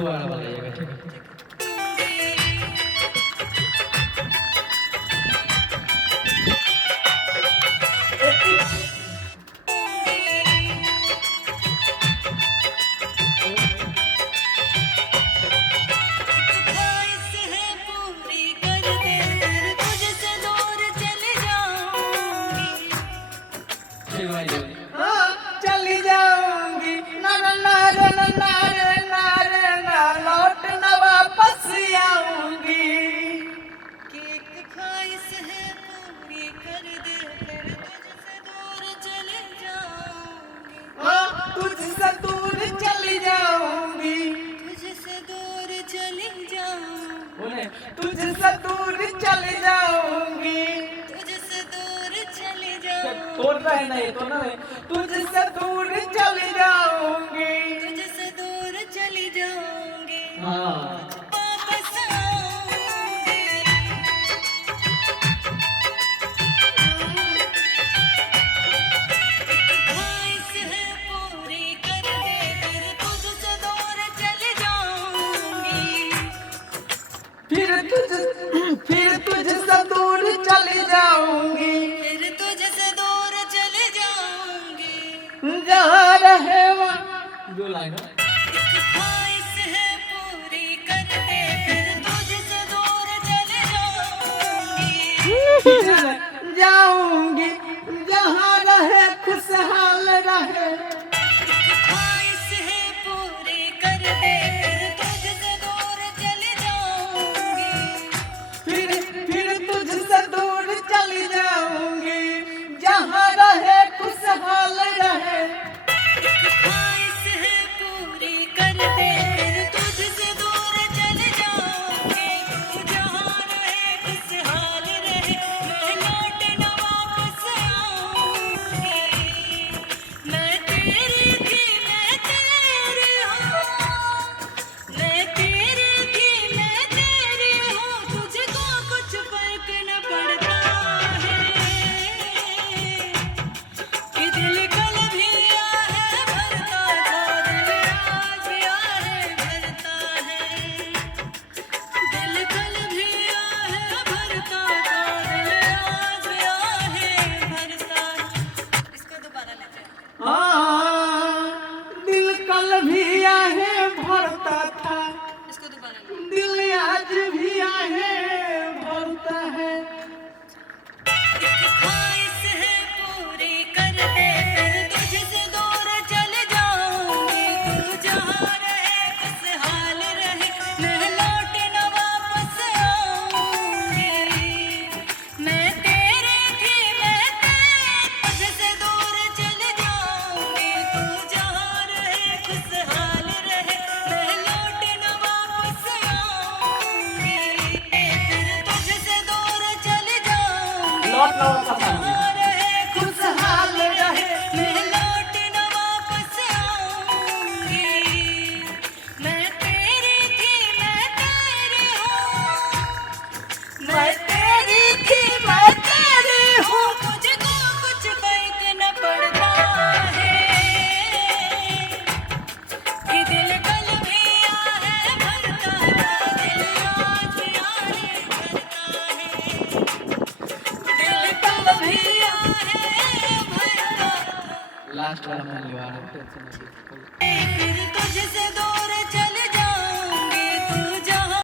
दोबारा बताइएगा, ठीक है? चली जाऊंगी ना ना ना रे ना ना रे ना रे ना लौट ना वापस आऊंगी। एक ख्वाहिश है पूरी कर दे फिर तुझसे दूर चले जाऊंगी। तुझसे दूर चली जाऊंगी। तुझसे दूर चली जाऊंगी। तुझसे दूर चली जाऊंगी। तुझसे दूर चली जाऊंगी। तोड़ना है नहीं तो ना तुझसे दूर चली जाऊंगी। तुझसे दूर चली जाऊंगी। हाँ वापस आऊंगी। ख्वाहिश है पूरी कर दे फिर तुझसे दूर चली जाऊंगी। फिर तुझसे दूर चली जाऊंगी। फिर तुझसे दूर चली जाऊंगी। जहाँ रहे वहाँ दो लाइन ख्वाहिश है पूरी कर दे फिर तुझसे दूर चले जाऊंगी। जाऊंगी जहाँ रहे खुशहाल रहे। ख्वाहिश है पूरी कर दे फिर तुझसे दूर चले जाऊंगी। फिर तुझसे दूर चली जाऊंगी जहाँ रहे खुशहाल रहे। ख्वाहिश है पूरी कर दे फिर तुझसे दूर चले जाऊंगी। तू जहाँ रहे खुशहाल रहे मैं लौट न वापस आऊंगी। मैं तेरी थी मैं तेरी हूँ। मैं तेरी थी मैं तेरी हूँ। तुझको कुछ फर्क न पड़ता है कि दिल कल भी आहे भरता था दिल आज भी आहे भरता है। दिल कल भी आहे भरता था दिल आज भी आहे भरता है। इसको दोबारा लेते हैं। हाँ दिल कल भी आहे भरता था। इसको दोबारा लेते हैं। दिल आज भी आहे भरता है। ख्वाहिश है पूरी कर दे फिर तुझसे दूर चले जाऊंगी। तू जहाँ रहे खुशहाल रहे मैं लौट न वापस आऊंगी। मैं तेरी थी मैं तेरी तुझसे दूर चले जाऊंगी। तू जहाँ रहे खुशहाल रहे मैं लौट न वापस आऊंगी। फिर तुझसे दूर चले जाऊंगी। लौट ना वापस आऊंगी। जहाँ रहे खुशहाल रहे मैं लौट न वापस आऊंगी। मैं तेरी थी मैं तेरी हूँ। मैं तेरी थी मैं तेरी हूँ। तुझको कुछ फर्क न पड़ता है कि दिल कल भी आहे भरता था दिल आज भी आहे भरता है। दिल कल भी आहे भरता लास्ट वाला मान लिया फिर तुझसे दूर